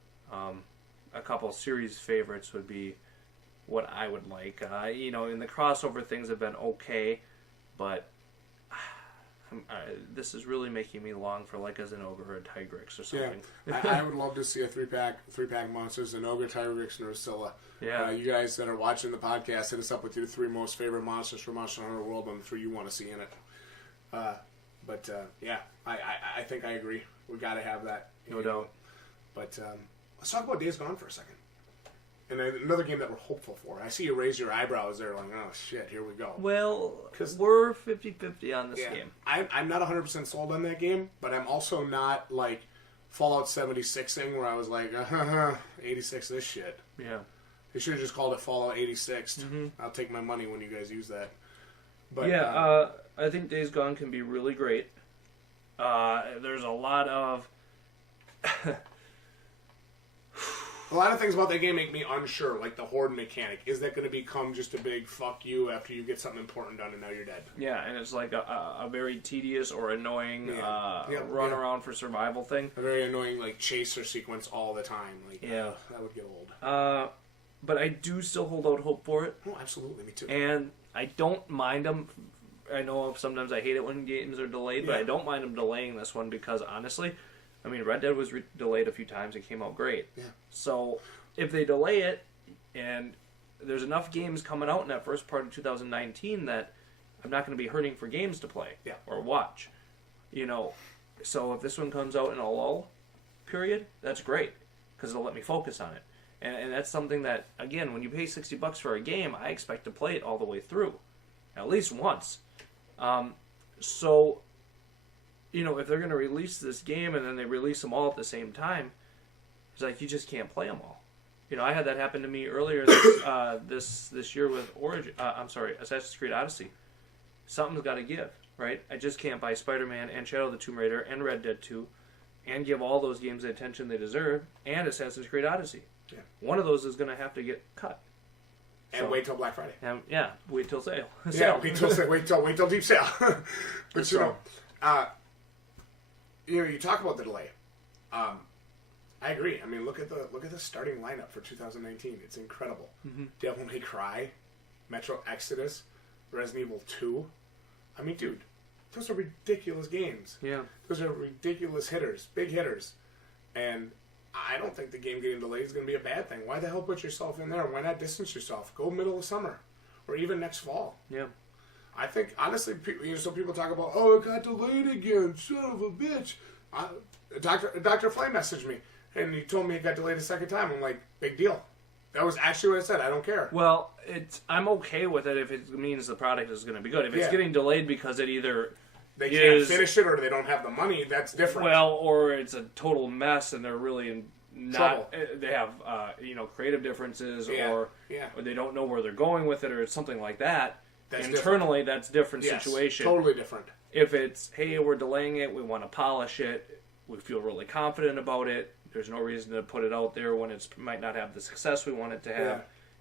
A couple series favorites would be what I would like. In the crossover things have been okay, but this is really making me long for like a Zenogre or a Tigrex or something. Yeah, I would love to see a three-pack monsters, Zenogre, Tigrex, and Ursula. Yeah. You guys that are watching the podcast, hit us up with your 3 most favorite monsters from Monster Hunter World and the 3 you want to see in it. Yeah, I think I agree. We got to have that. No doubt. But let's talk about Days Gone for a second. And then another game that we're hopeful for. I see you raise your eyebrows there like, oh shit, here we go. Well, we're 50-50 on this game. I'm not 100% sold on that game, but I'm also not like Fallout 76ing where I was like, 86 this shit. Yeah. They should have just called it Fallout 86. Mm-hmm. I'll take my money when you guys use that. But yeah, I think Days Gone can be really great. There's a lot of... A lot of things about that game make me unsure, like the horde mechanic. Is that going to become just a big fuck you after you get something important done and now you're dead? Yeah, and it's like a very tedious or annoying run around for survival thing. A very annoying like chaser sequence all the time. Like, yeah. That would get old. But I do still hold out hope for it. Oh, absolutely, me too. And I don't mind them. I know sometimes I hate it when games are delayed, but I don't mind them delaying this one because honestly... I mean, Red Dead was delayed a few times. It came out great. Yeah. So, if they delay it, and there's enough games coming out in that first part of 2019 that I'm not going to be hurting for games to play or watch. So if this one comes out in a lull period, that's great because it'll let me focus on it. And that's something that, again, when you pay $60 for a game, I expect to play it all the way through, at least once. If they're going to release this game and then they release them all at the same time, it's like you just can't play them all. I had that happen to me earlier this year with Assassin's Creed Odyssey. Something's got to give, right? I just can't buy Spider-Man and Shadow of the Tomb Raider and Red Dead 2 and give all those games the attention they deserve and Assassin's Creed Odyssey. Yeah. One of those is going to have to get cut. And wait till Black Friday. Wait till sale. Yeah, wait till deep sale. But you talk about the delay. I agree. I mean, look at the starting lineup for 2019. It's incredible. Mm-hmm. Devil May Cry, Metro Exodus, Resident Evil 2. I mean, dude, those are ridiculous games. Yeah, those are ridiculous hitters, big hitters, and I don't think the game getting delayed is going to be a bad thing. Why the hell put yourself in there? Why not distance yourself? Go middle of summer, or even next fall. Yeah. I think, honestly, some people talk about, oh, it got delayed again, son of a bitch. Dr. Flame messaged me, and he told me it got delayed a second time. I'm like, big deal. That was actually what I said. I don't care. Well, I'm okay with it if it means the product is going to be good. If it's getting delayed because it either they can't finish it or they don't have the money, that's different. Well, or it's a total mess and they're really not. Trouble. They have creative differences or they don't know where they're going with it or it's something like that. That's internally, different. That's a different situation. Totally different. If it's, hey, we're delaying it, we want to polish it, we feel really confident about it, there's no reason to put it out there when it might not have the success we want it to have, yeah.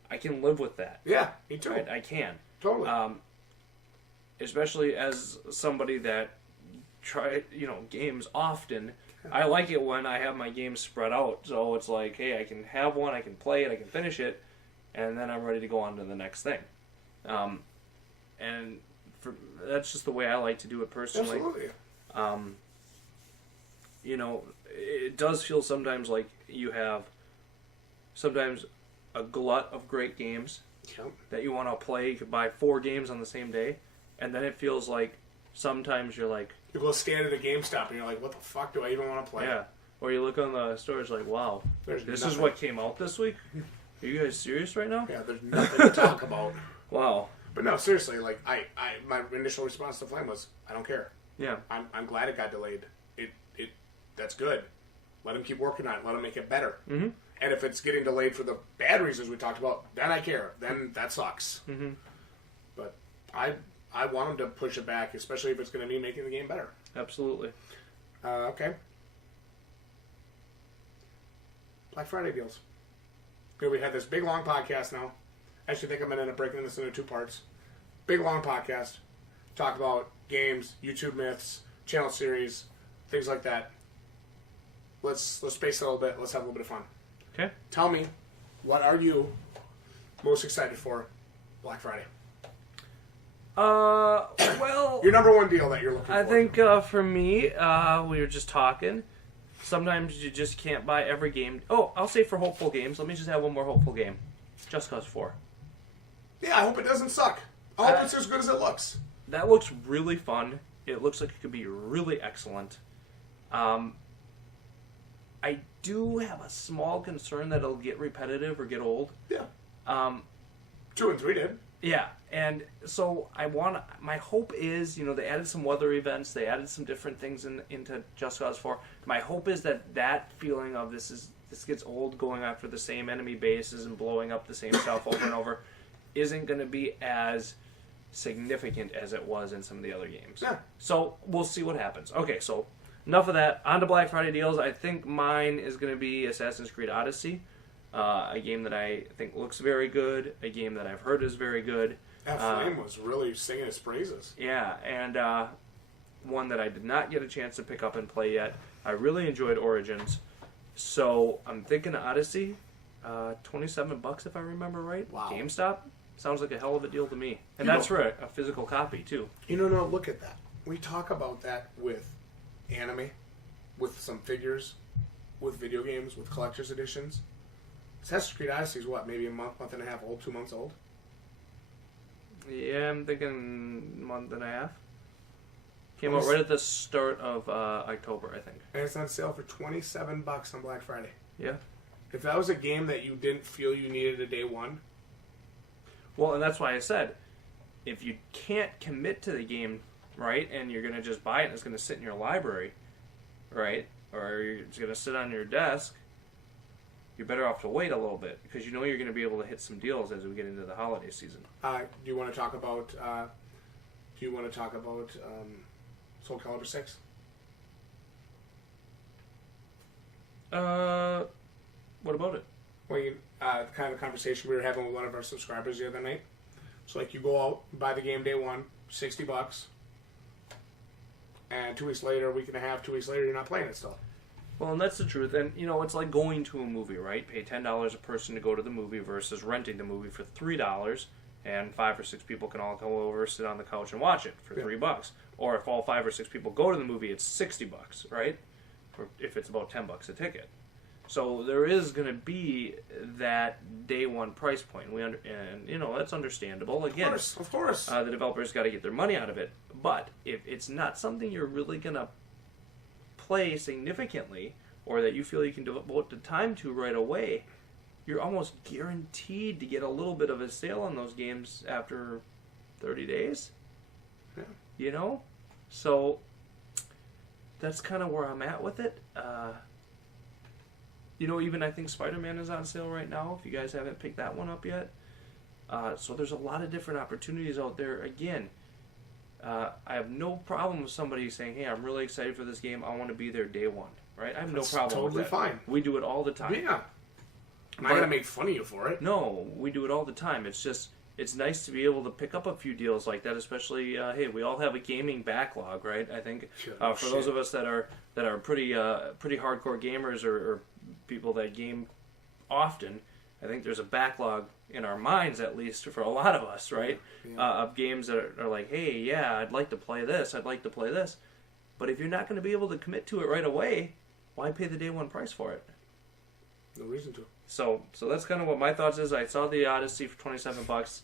I can live with that. Yeah, me too. Right? I can. Totally. Especially as somebody that games often, I like it when I have my games spread out. So it's like, hey, I can have one, I can play it, I can finish it, and then I'm ready to go on to the next thing. And that's just the way I like to do it personally. Absolutely. It does feel sometimes like you have sometimes a glut of great games that you want to play. You could buy 4 games on the same day, and then it feels like sometimes you're like... You go stand at a GameStop and you're like, what the fuck do I even want to play? Yeah. Or you look on the store, it's like, wow, this is what came out this week? Are you guys serious right now? Yeah, there's nothing to talk about. Wow. But no, seriously, like my initial response to Flame was, I don't care. Yeah. I'm glad it got delayed. That's good. Let them keep working on it. Let them make it better. Mm-hmm. And if it's getting delayed for the bad reasons we talked about, then I care. Then that sucks. Mm-hmm. But I want them to push it back, especially if it's going to be making the game better. Absolutely. Okay. Black Friday deals. Here we had this big long podcast now. I actually think I'm going to end up breaking this into 2 parts. Big long podcast. Talk about games, YouTube myths, channel series, things like that. Let's space it a little bit. Let's have a little bit of fun. Okay. Tell me, what are you most excited for Black Friday? Well, Your number one deal that you're looking for. I think for me, we were just talking. Sometimes you just can't buy every game. Oh, I'll say for hopeful games. Let me just have one more hopeful game. Just Cause 4. Yeah, I hope it doesn't suck. I hope it's as good as it looks. That looks really fun. It looks like it could be really excellent. I do have a small concern that it'll get repetitive or get old. Yeah. 2 and 3 did. Yeah, and so my hope is, they added some weather events, they added some different things into Just Cause 4. My hope is that feeling of this gets old, going after the same enemy bases and blowing up the same stuff over and over, isn't going to be as significant as it was in some of the other games. Yeah. So we'll see what happens. Okay, so enough of that. On to Black Friday deals. I think mine is going to be Assassin's Creed Odyssey. A game that I think looks very good, a game that I've heard is very good. Flame was really singing his praises. Yeah, and one that I did not get a chance to pick up and play yet. I really enjoyed Origins, so I'm thinking Odyssey, $27 if I remember right. Wow. GameStop sounds like a hell of a deal to me, and that's for a physical copy too. No, look at that. We talk about that with anime, with some figures, with video games, with collector's editions. Assassin's Creed Odyssey is what, maybe a month and a half old, 2 months old? Yeah, I'm thinking month and a half. Came out right at the start of October, I think. And it's on sale for $27 on Black Friday. Yeah. If that was a game that you didn't feel you needed a day one... Well, and that's why I said, if you can't commit to the game, right, and you're going to just buy it and it's going to sit in your library, right, or it's going to sit on your desk, you're better off to wait a little bit because you're going to be able to hit some deals as we get into the holiday season. Do you want to talk about Soul Calibur 6? What about it? Well, kind of a conversation we were having with one of our subscribers the other night. So, you go out, buy the game day one, $60, and 2 weeks later, a week and a half, 2 weeks later, you're not playing it still. Well, and that's the truth. And, it's like going to a movie, right? Pay $10 a person to go to the movie versus renting the movie for $3, and 5 or 6 people can all come over, sit on the couch, and watch it for $3. Or if all 5 or 6 people go to the movie, it's $60, right? Or if it's about $10 a ticket. So there is going to be that day one price point. That's understandable. Again, of course. The developers got to get their money out of it. But if it's not something you're really going to play significantly, or that you feel you can devote the time to right away, you're almost guaranteed to get a little bit of a sale on those games after 30 days. Yeah. So that's kind of where I'm at with it. Even I think Spider-Man is on sale right now, if you guys haven't picked that one up yet. So there's a lot of different opportunities out there. Again, I have no problem with somebody saying, hey, I'm really excited for this game. I want to be there day one. Right? I have no problem with that. Totally fine. We do it all the time. Yeah. I'm not going to make fun of you for it. No, we do it all the time. It's just, it's nice to be able to pick up a few deals like that, especially, hey, we all have a gaming backlog, right? I think for those of us that are pretty hardcore gamers or people that game often, I think there's a backlog in our minds, at least for a lot of us, right? Yeah. Of games that are like, hey, yeah, I'd like to play this, I'd like to play this. But if you're not going to be able to commit to it right away, why pay the day one price for it? No reason to. So that's kind of what my thoughts is. I saw the Odyssey for $27.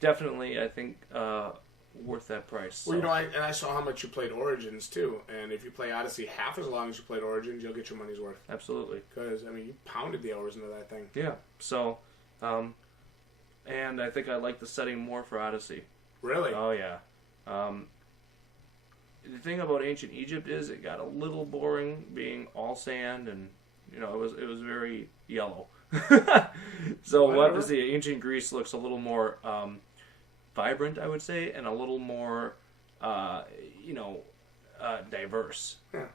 Definitely, I think, worth that price. Well, I saw how much you played Origins, too. And if you play Odyssey half as long as you played Origins, you'll get your money's worth. Absolutely. Because, you pounded the hours into that thing. Yeah. So, and I think I like the setting more for Odyssey. Really? Oh, yeah. The thing about Ancient Egypt is it got a little boring being all sand and You know, it was very yellow. So we'll have to see. Ancient Greece looks a little more vibrant, I would say, and a little more, diverse. Yeah.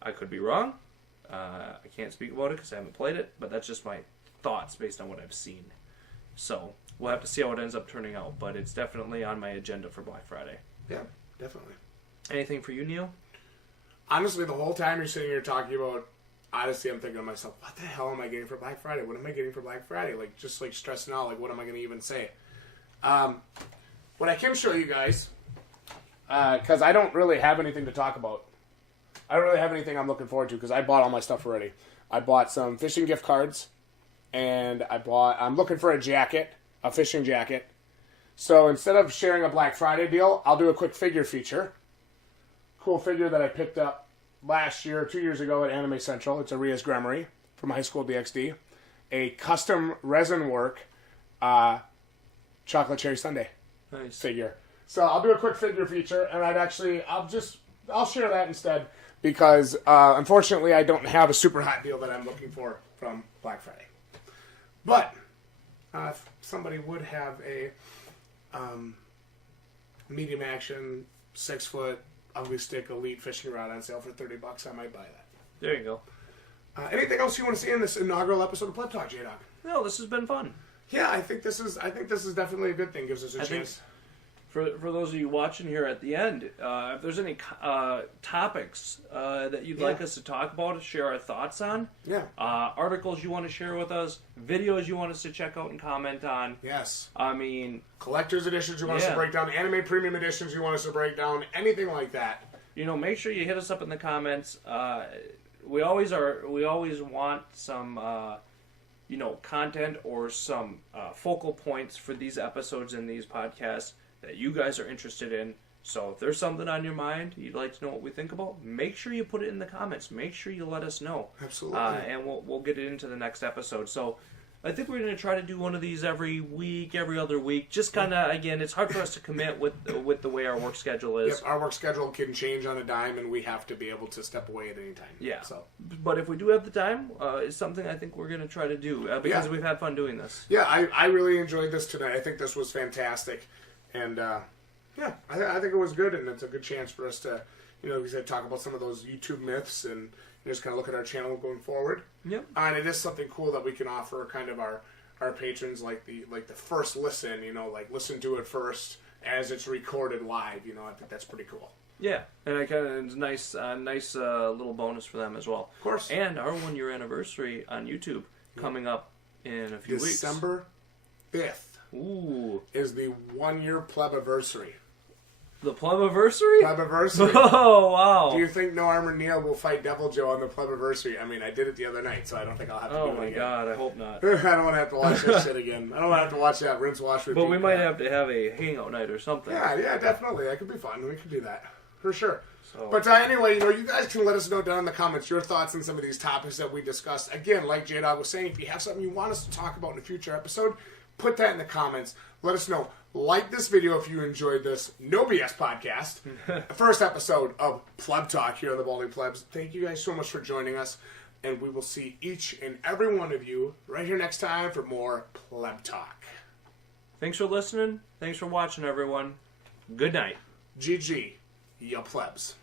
I could be wrong. I can't speak about it because I haven't played it, but that's just my thoughts based on what I've seen. So we'll have to see how it ends up turning out, but it's definitely on my agenda for Black Friday. Yeah, definitely. Anything for you, Neil? Honestly, the whole time you're sitting here talking about Odyssey, I'm thinking to myself, what the hell am I getting for Black Friday? What am I getting for Black Friday? Just stressing out, what am I going to even say? What I can show you guys, because I don't really have anything to talk about. I don't really have anything I'm looking forward to because I bought all my stuff already. I bought some fishing gift cards, and I'm looking for a fishing jacket. So instead of sharing a Black Friday deal, I'll do a quick figure feature. Cool figure that I picked up last year, 2 years ago at Anime Central. It's a Ria's Gremory from High School DxD. A custom resin work chocolate cherry sundae figure. So I'll do a quick figure feature, and I'll share that instead because unfortunately I don't have a super hot deal that I'm looking for from Black Friday. But if somebody would have a medium action 6-foot ugly stick elite fishing rod on sale for $30, I might buy that. There you go. Anything else you want to see in this inaugural episode of Pleb Talk, Jdog? No, this has been fun. Yeah, I think this is definitely a good thing. Gives us a chance. For those of you watching here at the end, if there's any topics that you'd like us to talk about, share our thoughts on, articles you want to share with us, videos you want us to check out and comment on. Yes. I mean, collector's editions you want us to break down, anime premium editions you want us to break down, anything like that. Make sure you hit us up in the comments. We always want some content or some focal points for these episodes and these podcasts that you guys are interested in. So if there's something on your mind you'd like to know what we think about, make sure you put it in the comments. Make sure you let us know. Absolutely. And we'll get it into the next episode. So I think we're going to try to do one of these every week, every other week. Just kind of, again, it's hard for us to commit with the way our work schedule is. Yep, our work schedule can change on a dime, and we have to be able to step away at any time. Yeah. So, but if we do have the time, it's something I think we're going to try to do because we've had fun doing this. Yeah, I really enjoyed this tonight. I think this was fantastic. And, I think it was good, and it's a good chance for us to, we said, talk about some of those YouTube myths and just kind of look at our channel going forward. Yep. And it is something cool that we can offer kind of our patrons like the first listen, listen to it first as it's recorded live. I think that's pretty cool. Yeah, and it's nice little bonus for them as well. Of course. And our 1 year anniversary on YouTube coming up in a few weeks. December 5th. Ooh. Is the 1 year Plebiversary. The Plebiversary? Plebiversary. Oh, wow. Do you think No Armor Neil will fight Devil Joe on the Plebiversary? I mean, I did it the other night, so I don't think I'll have to do it again. Oh my god, I hope not. I don't want to have to watch that shit again. I don't want to have to watch that rinse, wash, repeat. But we might have to have a hangout night or something. Yeah, definitely. That could be fun. We could do that. For sure. But anyway, you guys can let us know down in the comments your thoughts on some of these topics that we discussed. Again, like Jdog was saying, if you have something you want us to talk about in a future episode, put that in the comments. Let us know. Like this video if you enjoyed this No BS podcast. First episode of Pleb Talk here on the Balding Plebs. Thank you guys so much for joining us. And we will see each and every one of you right here next time for more Pleb Talk. Thanks for listening. Thanks for watching, everyone. Good night. GG, ya plebs.